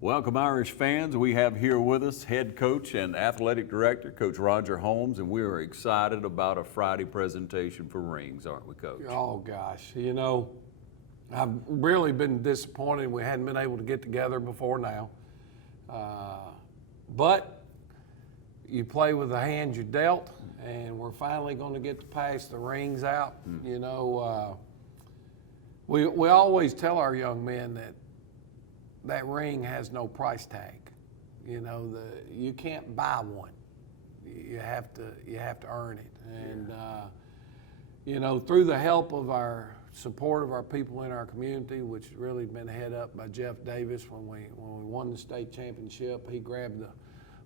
Welcome, Irish fans. We have here with us head coach and athletic director, Coach Roger Holmes, and we are excited about a Friday presentation for rings, aren't we, Coach? Oh, gosh. You know, I've really been disappointed we hadn't been able to get together before now. But you play with the hand you're dealt, and we're finally going to get to pass the rings out. You know, we always tell our young men that ring has no price tag. You know, you can't buy one. You have to earn it. And you know, through the help of our support of our people in our community, which has really been head up by Jeff Davis when we won the state championship, he grabbed the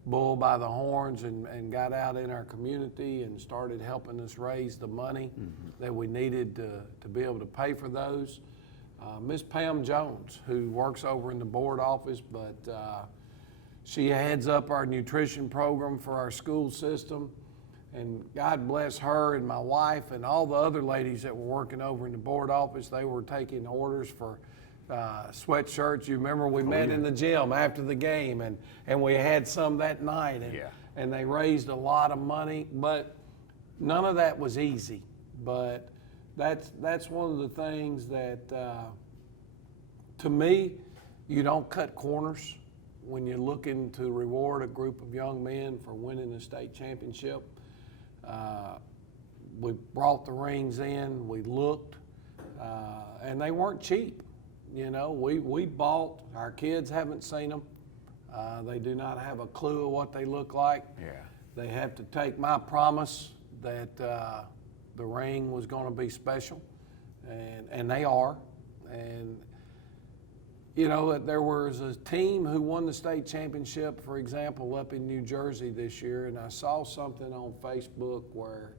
bull by the horns and got out in our community and started helping us raise the money that we needed to be able to pay for those. Miss Pam Jones, who works over in the board office, but she heads up our nutrition program for our school system. And God bless her and my wife and all the other ladies that were working over in the board office. They were taking orders for sweatshirts. You remember we met in the gym after the game, and we had some that night. And they raised a lot of money, but none of that was easy. But that's one of the things that, to me, you don't cut corners when you're looking to reward a group of young men for winning the state championship. We brought the rings in, we looked, and they weren't cheap. You know, we bought, our kids haven't seen them. They do not have a clue of what they look like. They have to take my promise that the ring was going to be special, and they are. And you know, that there was a team who won the state championship, for example, up in New Jersey this year, and I saw something on Facebook where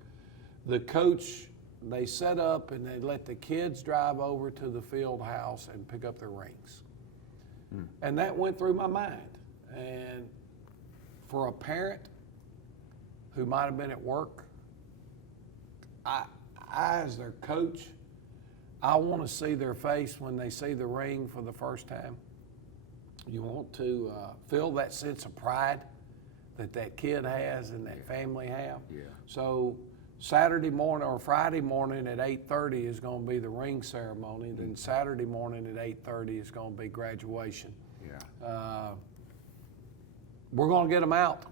the coach, they set up and they let the kids drive over to the field house and pick up their rings. And that went through my mind. And for a parent who might have been at work, I as their coach, I want to see their face when they see the ring for the first time. You want to feel that sense of pride that kid has and that family have. So Saturday morning or Friday morning at 8:30 is going to be the ring ceremony. Then Saturday morning at 8:30 is going to be graduation. We're going to get them out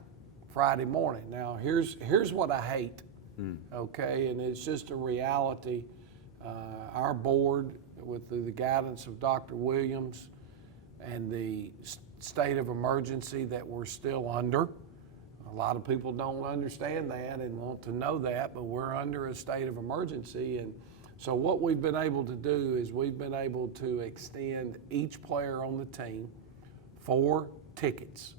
Friday morning. Now here's what I hate. Okay, and it's just a reality. Our board, with the guidance of Dr. Williams and the state of emergency that we're still under, a lot of people don't understand that and want to know that, but we're under a state of emergency. And so what we've been able to do is we've been able to extend each player on the team 4 tickets,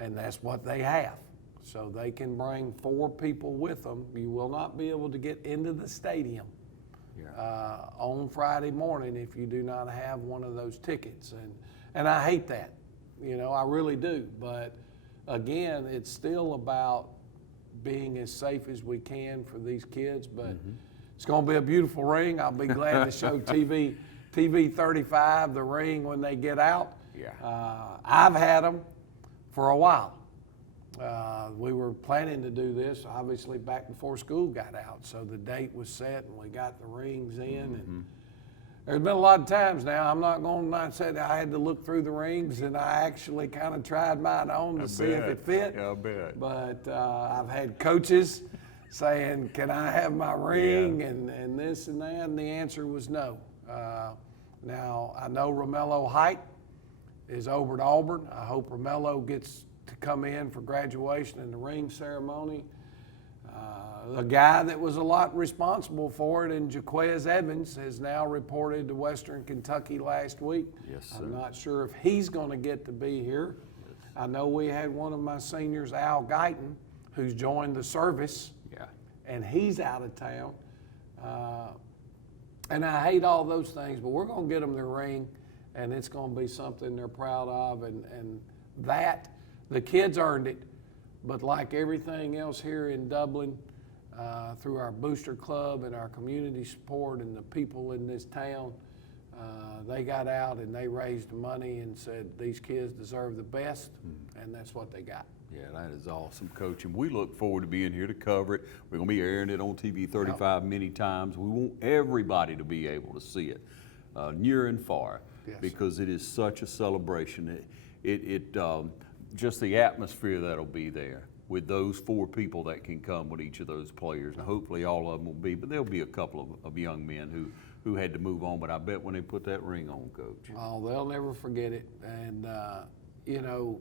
and that's what they have. So they can bring 4 people with them. You will not be able to get into the stadium on Friday morning if you do not have one of those tickets. And I hate that, you know, I really do. But again, it's still about being as safe as we can for these kids. But it's going to be a beautiful ring. I'll be glad to show TV 35 the ring when they get out. I've had them for a while. We were planning to do this obviously back before school got out, so the date was set and we got the rings in. And there's been a lot of times now, I'm not going to say that I had to look through the rings, and I actually kind of tried mine on to see if it fit. I bet. But I've had coaches saying, can I have my ring and this and that, and the answer was no. Now, I know Romello Height is over at Auburn. I hope Romello gets to come in for graduation and the ring ceremony. A guy that was a lot responsible for it, and Jaquez Evans, has now reported to Western Kentucky last week. I'm not sure if he's going to get to be here. I know we had one of my seniors, Al Guyton, who's joined the service, and he's out of town. And I hate all those things, but we're going to get them their ring, and it's going to be something they're proud of. And that, the kids earned it, but like everything else here in Dublin, through our booster club and our community support and the people in this town, they got out and they raised money and said these kids deserve the best, and that's what they got. Yeah, that is awesome, Coach. And we look forward to being here to cover it. We're going to be airing it on TV 35 many times. We want everybody to be able to see it near and far, Yes. because it is such a celebration. Just the atmosphere that'll be there with those 4 people that can come with each of those players. And hopefully all of them will be, but there'll be a couple of young men who had to move on. But I bet when they put that ring on, Coach. Oh, they'll never forget it. And, you know,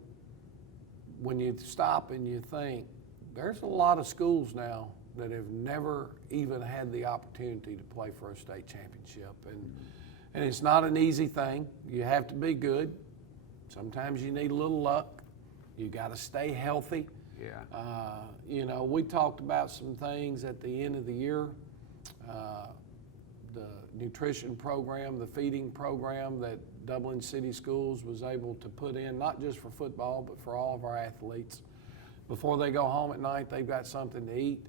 when you stop and you think, there's a lot of schools now that have never even had the opportunity to play for a state championship. And it's not an easy thing. You have to be good. Sometimes you need a little luck. You got to stay healthy. Yeah. You know, we talked about some things at the end of the year. The nutrition program, the feeding program that Dublin City Schools was able to put in, not just for football, but for all of our athletes. Before they go home at night, they've got something to eat.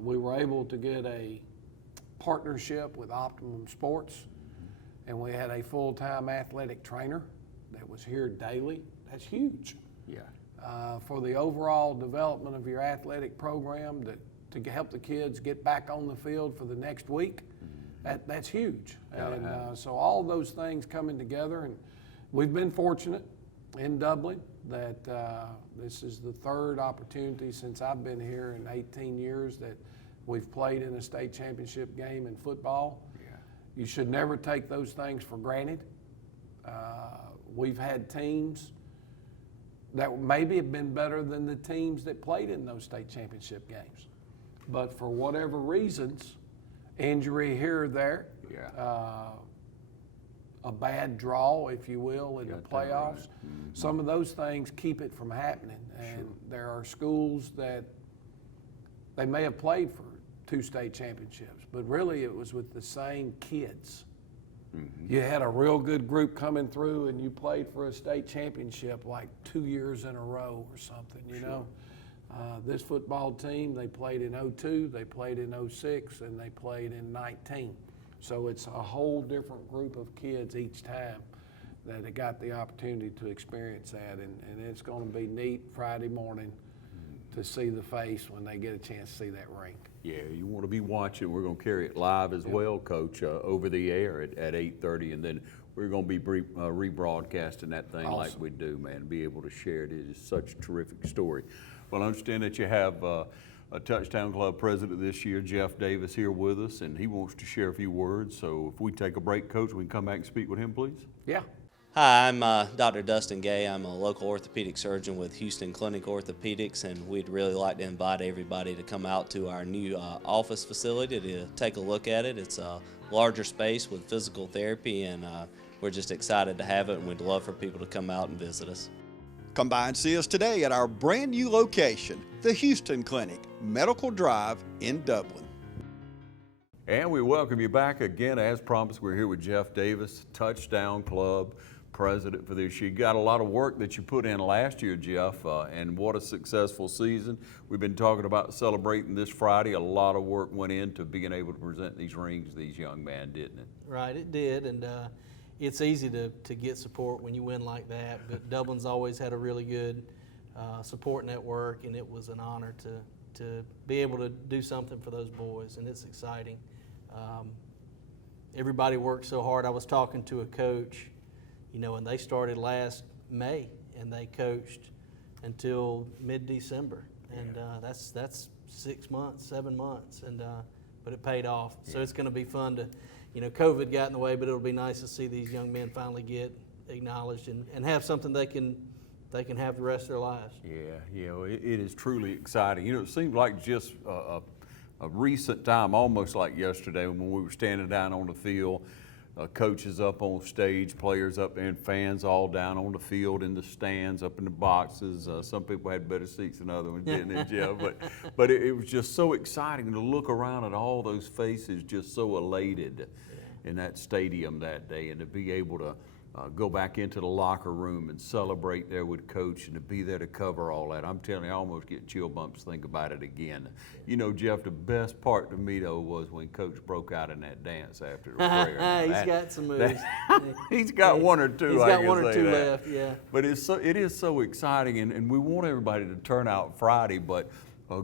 We were able to get a partnership with Optimum Sports, and we had a full-time athletic trainer that was here daily. That's huge. Yeah. For the overall development of your athletic program, to help the kids get back on the field for the next week, that's huge. And so all those things coming together, and we've been fortunate in Dublin that this is the 3rd opportunity since I've been here in 18 years that we've played in a state championship game in football. Yeah. You should never take those things for granted. We've had teams that maybe have been better than the teams that played in those state championship games. But for whatever reasons, injury here or there, Yeah. a bad draw, if you will, in the Got that right. playoffs, some of those things keep it from happening. And there are schools that they may have played for 2 state championships, but really it was with the same kids. You had a real good group coming through and you played for a state championship like 2 years in a row or something, you know. This football team, they played in 02, they played in 06, and they played in 19. So it's a whole different group of kids each time that have got the opportunity to experience that. And it's going to be neat Friday morning to see the face when they get a chance to see that ring. Yeah, you want to be watching. We're going to carry it live as well, Coach, over the air at 8:30, and then we're going to be rebroadcasting that thing like we do, man. Be able to share it. It is such a terrific story. Well, I understand that you have a Touchdown Club president this year, Jeff Davis, here with us, and he wants to share a few words. So if we take a break, Coach, we can come back and speak with him, please. Yeah. Hi, I'm Dr. Dustin Gay. I'm a local orthopedic surgeon with Houston Clinic Orthopedics, and we'd really like to invite everybody to come out to our new office facility to take a look at it. It's a larger space with physical therapy, and we're just excited to have it, and we'd love for people to come out and visit us. Come by and see us today at our brand new location, the Houston Clinic, Medical Drive in Dublin. And we welcome you back again. As promised, we're here with Jeff Davis, Touchdown Club president for this year. You got a lot of work that you put in last year, Jeff, and what a successful season. We've been talking about celebrating this Friday. A lot of work went into being able to present these rings to these young men, didn't it? Right, it did, and it's easy to get support when you win like that, but Dublin's always had a really good support network, and it was an honor to be able to do something for those boys, and it's exciting. Everybody worked so hard. I was talking to a coach, you know, and they started last May, and they coached until mid-December, and that's 6 months, 7 months, and but it paid off. So it's going to be fun to, you know, COVID got in the way, but it'll be nice to see these young men finally get acknowledged and have something they can have the rest of their lives. Yeah, it is truly exciting. You know, it seems like just a recent time, almost like yesterday when we were standing down on the field, coaches up on stage, players up there, and fans all down on the field in the stands, up in the boxes. Some people had better seats than others, didn't they, Jeff? But it was just so exciting to look around at all those faces just so elated in that stadium that day, and to be able to go back into the locker room and celebrate there with Coach and to be there to cover all that. I'm telling you, I almost get chill bumps think about it again. You know, Jeff, the best part to me though was when Coach broke out in that dance after the prayer. He's got some moves. He's got one or two. He's I got can one or say two that. left, yeah. But it is so exciting, and we want everybody to turn out Friday. But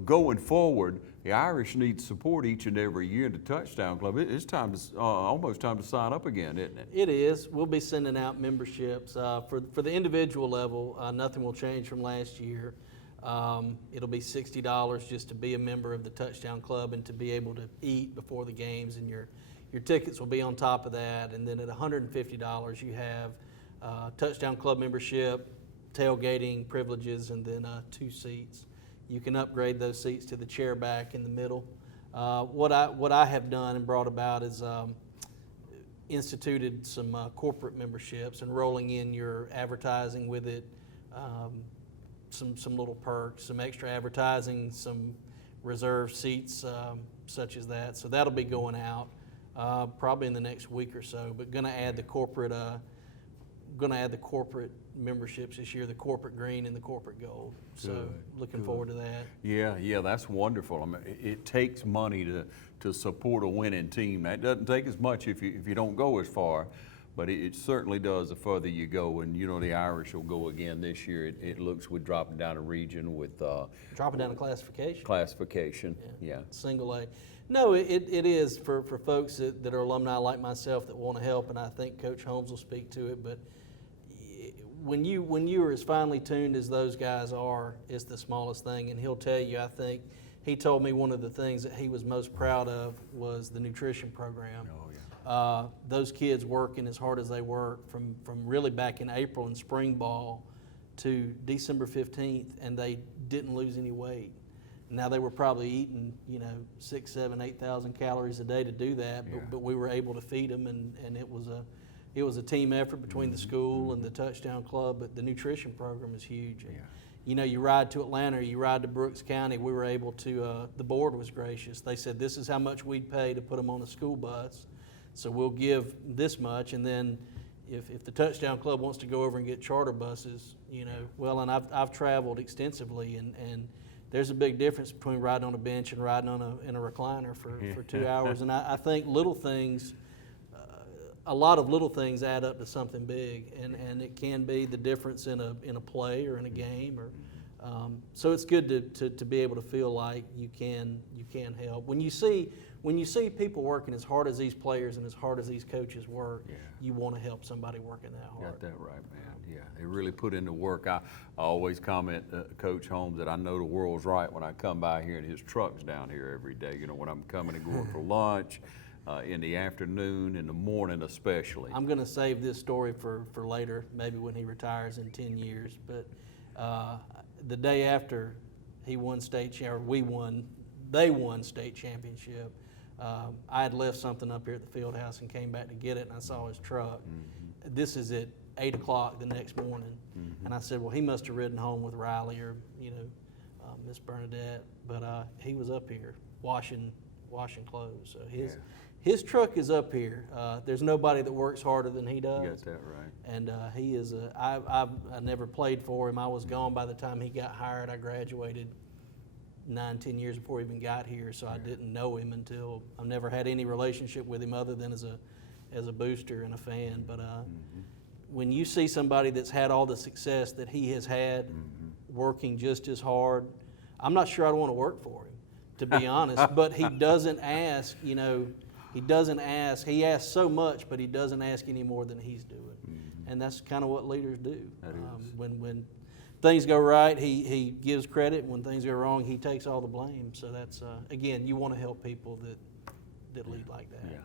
going forward, the Irish need support each and every year in the Touchdown Club. It's time to almost time to sign up again, isn't it? It is. We'll be sending out memberships. For the individual level, nothing will change from last year. It'll be $60 just to be a member of the Touchdown Club and to be able to eat before the games, and your tickets will be on top of that. And then at $150, you have Touchdown Club membership, tailgating privileges, and then 2 seats. You can upgrade those seats to the chair back in the middle. What I have done and brought about is instituted some corporate memberships and rolling in your advertising with it, some little perks, some extra advertising, some reserved seats such as that. So that'll be going out probably in the next week or so. But going to add the corporate memberships this year, the corporate green and the corporate gold. So looking forward to that. Yeah, that's wonderful. I mean, it takes money to support a winning team. That doesn't take as much if you don't go as far, but it certainly does the further you go. And you know, the Irish will go again this year. It looks we're dropping down a region with Dropping down to classification. classification. Yeah. Single A. No, it is for folks that are alumni like myself that want to help, and I think Coach Holmes will speak to it. But when you are as finely tuned as those guys are, it's the smallest thing. And he'll tell you, I think, he told me one of the things that he was most proud of was the nutrition program. Oh, yeah. Those kids working as hard as they work from really back in April in spring ball to December 15th, and they didn't lose any weight. Now they were probably eating, 6,000, 7,000, 8,000 calories a day to do that, but we were able to feed them, and it was a team effort between the school and the Touchdown Club. But the nutrition program is huge. Yeah. You ride to Atlanta, or you ride to Brooks County. We were able to. The board was gracious. They said this is how much we'd pay to put them on a school bus, so we'll give this much, and then if the Touchdown Club wants to go over and get charter buses, well, and I've traveled extensively, and there's a big difference between riding on a bench and riding in a recliner for 2 hours. And I think little things, a lot of little things add up to something big, and it can be the difference in a play or in a game, or so it's good to be able to feel like you can help. When you see people working as hard as these players and as hard as these coaches work, you want to help somebody working that hard. Got that right, man. Yeah, they really put in the work. I always comment, Coach Holmes, that I know the world's right when I come by here and his truck's down here every day. When I'm coming and going for lunch, in the afternoon, in the morning especially. I'm going to save this story for later, maybe when he retires in 10 years. But the day after he won they won state championship. I had left something up here at the field house and came back to get it, and I saw his truck. Mm-hmm. This is at 8 o'clock the next morning. Mm-hmm. And I said, well, he must have ridden home with Riley or, Miss Bernadette. But he was up here washing clothes. So his truck is up here. There's nobody that works harder than he does. You got that right. And he is I never played for him. I was gone by the time he got hired. I graduated 9-10 years before he even got here, so I didn't know him until I've never had any relationship with him other than as a booster and a fan. But when you see somebody that's had all the success that he has had, working just as hard, I'm not sure I'd want to work for him, to be honest. But he doesn't ask, he doesn't ask. He asks so much, but he doesn't ask any more than he's doing. And that's kind of what leaders do. When things go right, he gives credit. When things go wrong, he takes all the blame. So that's, again, you want to help people that lead like that. Yeah.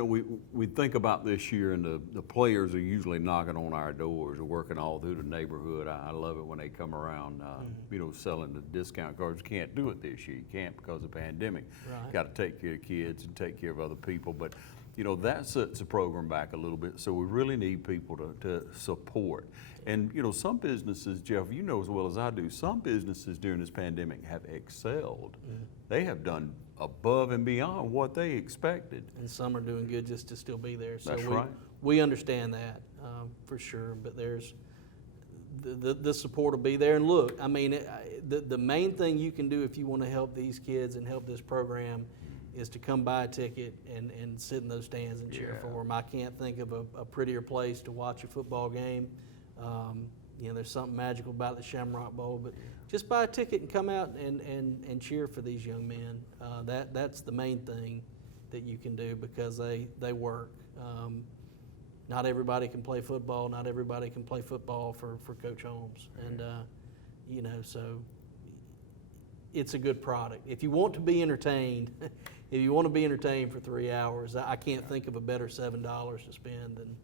We think about this year, and the players are usually knocking on our doors or working all through the neighborhood. I love it when they come around, selling the discount cards. You can't do it this year. You can't because of the pandemic. Right. Got to take care of kids and take care of other people. But, that sets the program back a little bit. So we really need people to support. And, some businesses, Jeff, you know as well as I do, some businesses during this pandemic have excelled. They have done above and beyond what they expected. And some are doing good just to still be there. So That's right. We understand that. for sure. But there's the support will be there. And look, I mean, the main thing you can do if you want to help these kids and help this program is to come buy a ticket and sit in those stands and cheer for them. I can't think of a prettier place to watch a football game. You know, there's something magical about the Shamrock Bowl, but just buy a ticket and come out and cheer for these young men. That's the main thing that you can do, because they work. Not everybody can play football. Not everybody can play football for Coach Holmes. And, you know, so it's a good product. If you want to be entertained, if you want to be entertained for 3 hours, I can't think of a better $7 to spend than,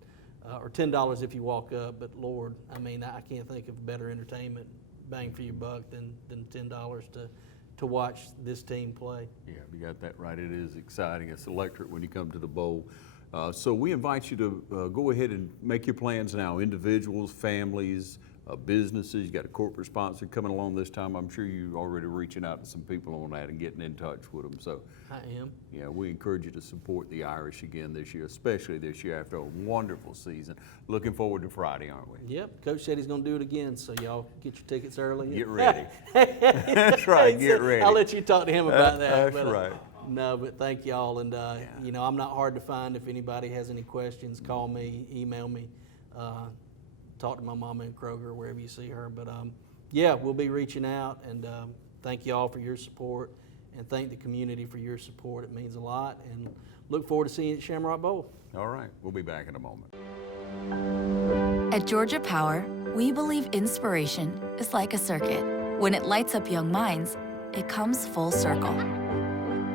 or $10 if you walk up. But Lord, I mean, I can't think of better entertainment, bang for your buck, than $10 to watch this team play. Yeah, you got that right. It is exciting. It's electric when you come to the bowl. So we invite you to go ahead and make your plans now. Individuals, families, businesses. You got a corporate sponsor coming along this time. I'm sure you're already reaching out to some people on that and getting in touch with them. So I am. yeah, we encourage you to support the Irish again this year, especially this year after a wonderful season. Looking forward to Friday, aren't we? Yep, Coach said he's going to do it again, so y'all get your tickets early. Get ready. That's right, get ready. I'll let you talk to him about that. That's right. No, but thank y'all, and you know, I'm not hard to find. If anybody has any questions, call me, email me, talk to my mama in Kroger, wherever you see her. But yeah, we'll be reaching out, and thank y'all for your support, and thank the community for your support. It means a lot, and look forward to seeing you at Shamrock Bowl. All right, we'll be back in a moment. At Georgia Power, we believe inspiration is like a circuit. When it lights up young minds, it comes full circle.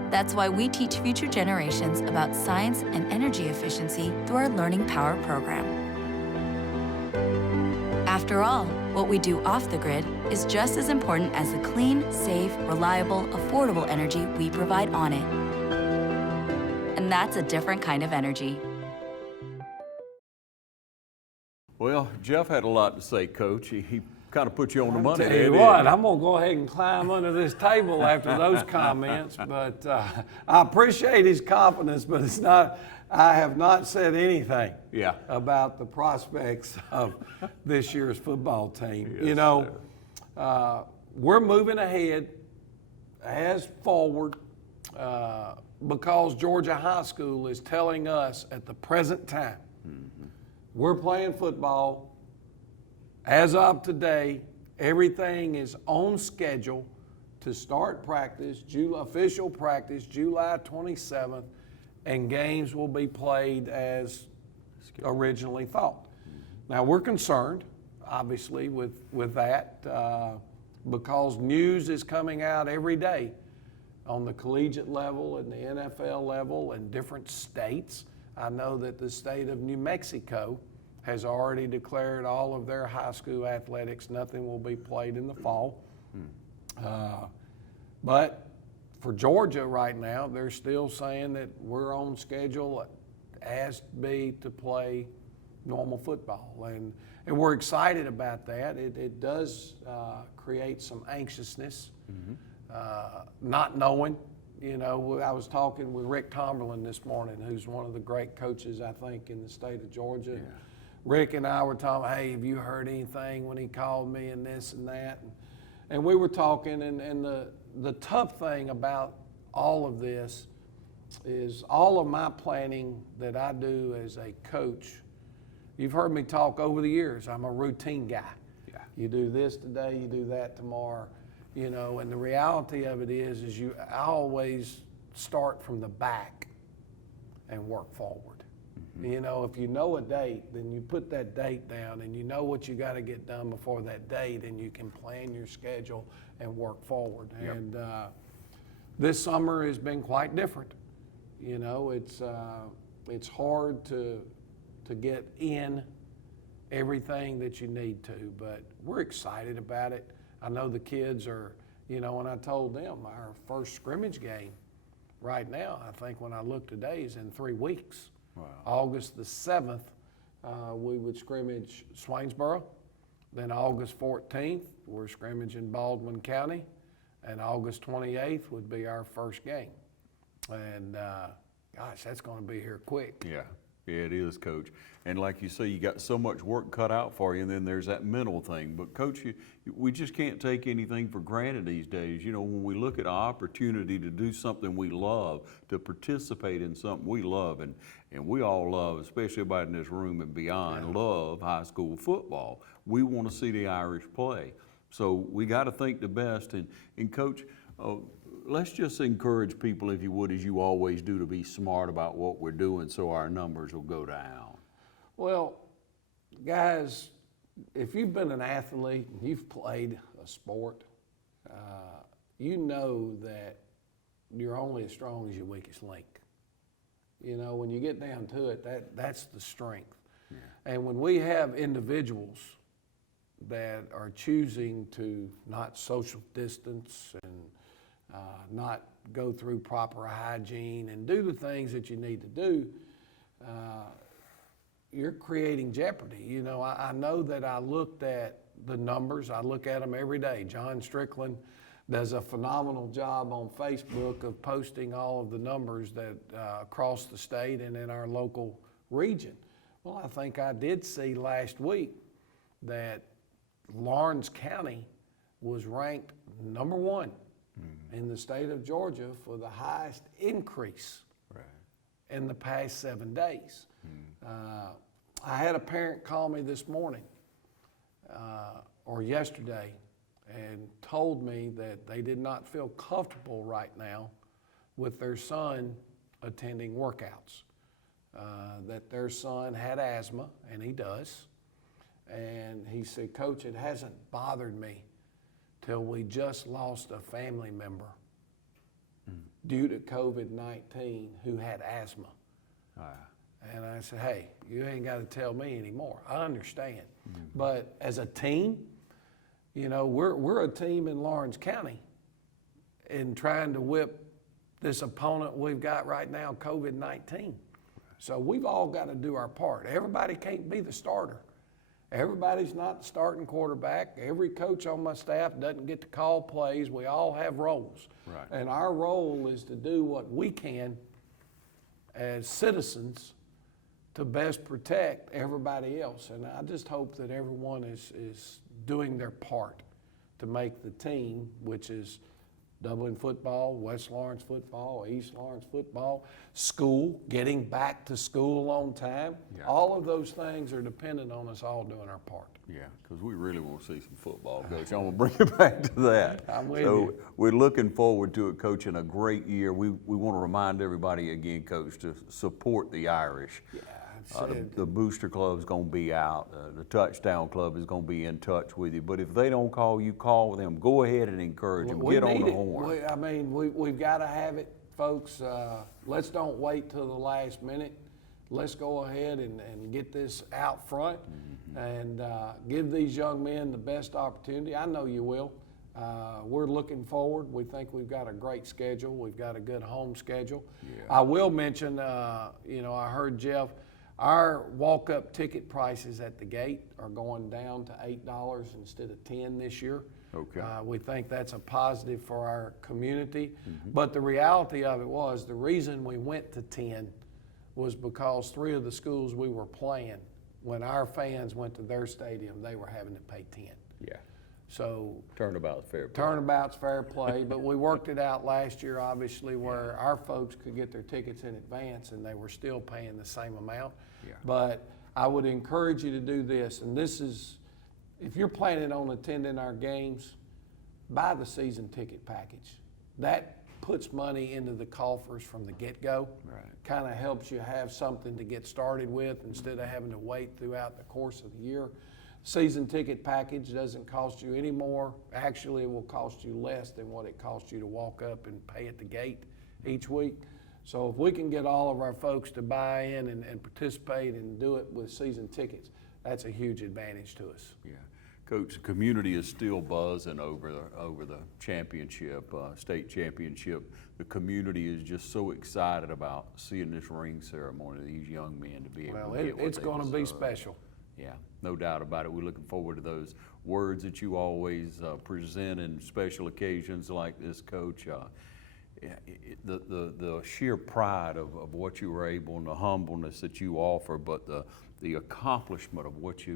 That's why we teach future generations about science and energy efficiency through our Learning Power program. After all, what we do off the grid is just as important as the clean, safe, reliable, affordable energy we provide on it. And that's a different kind of energy. Well, Jeff had a lot to say, Coach. He kind of put you on the money. Tell there, you didn't what, he? I'm gonna go ahead and climb under this table after those comments. But I appreciate his confidence, but it's not. I have not said anything about the prospects of this year's football team. Yes, you know, we're moving ahead as forward because Georgia High School is telling us at the present time we're playing football. As of today, everything is on schedule to start practice, official practice, July 27th, and games will be played as originally thought. Now, we're concerned, obviously, with that because news is coming out every day on the collegiate level and the NFL level in different states. I know that the state of New Mexico has already declared all of their high school athletics, nothing will be played in the fall. But for Georgia right now, they're still saying that we're on schedule as be to play normal football. And we're excited about that. It does create some anxiousness, not knowing. You know, I was talking with Rick Tomberlin this morning, who's one of the great coaches, I think, in the state of Georgia. Yeah. Rick and I were talking, hey, have you heard anything when he called me and this and that? And we were talking, and the tough thing about all of this is all of my planning that I do as a coach. You've heard me talk over the years. I'm a routine guy. Yeah. You do this today, you do that tomorrow, you know, and the reality of it is I always start from the back and work forward. You know, if you know a date, then you put that date down and you know what you got to get done before that date, and you can plan your schedule and work forward. Yep. And this summer has been quite different. You know, it's hard to get in everything that you need to, but we're excited about it. I know the kids are, you know, and I told them our first scrimmage game right now, I think when I look today, is in 3 weeks. Wow. August the 7th, we would scrimmage Swainsboro. Then August 14th, we're scrimmaging Baldwin County. And August 28th would be our first game. And gosh, that's going to be here quick. Yeah. Yeah, it is, Coach. And like you say, you got so much work cut out for you, and then there's that mental thing. But Coach, we just can't take anything for granted these days. You know, when we look at an opportunity to do something we love, to participate in something we love, and we all love, especially everybody in this room and beyond, love high school football. We want to see the Irish play. So we got to think the best. And Coach, let's just encourage people, if you would, as you always do, to be smart about what we're doing so our numbers will go down. Well, guys, if you've been an athlete and you've played a sport, you know that you're only as strong as your weakest link. You know, when you get down to it, that's the strength. Yeah. And when we have individuals that are choosing to not social distance and not go through proper hygiene and do the things that you need to do, you're creating jeopardy. You know, I know that I looked at the numbers. I look at them every day. John Strickland does a phenomenal job on Facebook of posting all of the numbers that across the state and in our local region. Well, I think I did see last week that Lawrence County was ranked number 1 in the state of Georgia for the highest increase in the past 7 days. I had a parent call me this morning or yesterday and told me that they did not feel comfortable right now with their son attending workouts, that their son had asthma, and he does. And he said, Coach, it hasn't bothered me till we just lost a family member due to COVID-19 who had asthma. And I said, hey, you ain't got to tell me anymore. I understand. But as a team, you know, we're a team in Lawrence County in trying to whip this opponent we've got right now, COVID-19. So we've all got to do our part. Everybody can't be the starter. Everybody's not the starting quarterback. Every coach on my staff doesn't get to call plays. We all have roles. Right. And our role is to do what we can as citizens to best protect everybody else. And I just hope that everyone is doing their part to make the team, which is Dublin football, West Lawrence football, East Lawrence football, school, getting back to school on time. Yeah. All of those things are dependent on us all doing our part. Yeah, because we really want to see some football, Coach. I'm going to bring it back to that. I'm with you. We're looking forward to it, Coach, and a great year. We want to remind everybody again, Coach, to support the Irish. Yeah. The Booster Club's going to be out. The Touchdown Club is going to be in touch with you. But if they don't call you, call them. Go ahead and encourage them. Get on the horn. We've got to have it, folks. Let's don't wait till the last minute. Let's go ahead and get this out front and give these young men the best opportunity. I know you will. We're looking forward. We think we've got a great schedule. We've got a good home schedule. Yeah. I will mention, I heard Jeff, our walk-up ticket prices at the gate are going down to $8 instead of $10 this year. Okay. We think that's a positive for our community. But the reality of it was the reason we went to 10 was because 3 of the schools we were playing, when our fans went to their stadium, they were having to pay 10. Yeah. So turnabout's fair play. Turnabout's fair play, but we worked it out last year, obviously, where our folks could get their tickets in advance and they were still paying the same amount. Yeah. But I would encourage you to do this, and this is, if you're planning on attending our games, buy the season ticket package. That puts money into the coffers from the get-go. Right. Kind of helps you have something to get started with instead of having to wait throughout the course of the year. Season ticket package doesn't cost you any more. Actually, it will cost you less than what it costs you to walk up and pay at the gate each week. So if we can get all of our folks to buy in and participate and do it with season tickets, that's a huge advantage to us. Yeah. Coach, the community is still buzzing over the championship, state championship. The community is just so excited about seeing this ring ceremony, these young men to be able to get what it's going to be special. Yeah, no doubt about it. We're looking forward to those words that you always present in special occasions like this, Coach. the sheer pride of what you were able and the humbleness that you offer, but the accomplishment of what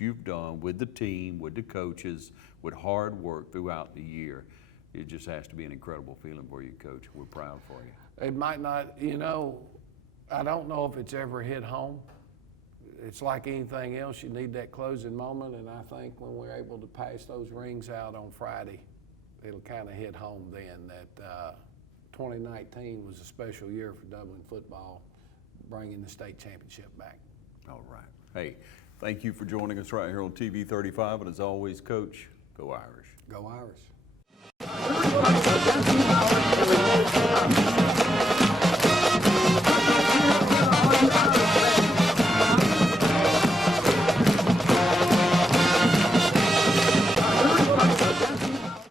you've done with the team, with the coaches, with hard work throughout the year, it just has to be an incredible feeling for you, Coach. We're proud for you. It might not, I don't know if it's ever hit home. It's like anything else, you need that closing moment, and I think when we're able to pass those rings out on Friday, it'll kind of hit home then that 2019 was a special year for Dublin football, bringing the state championship back. All right. Hey, thank you for joining us right here on TV 35, and as always, Coach, go Irish. Go Irish.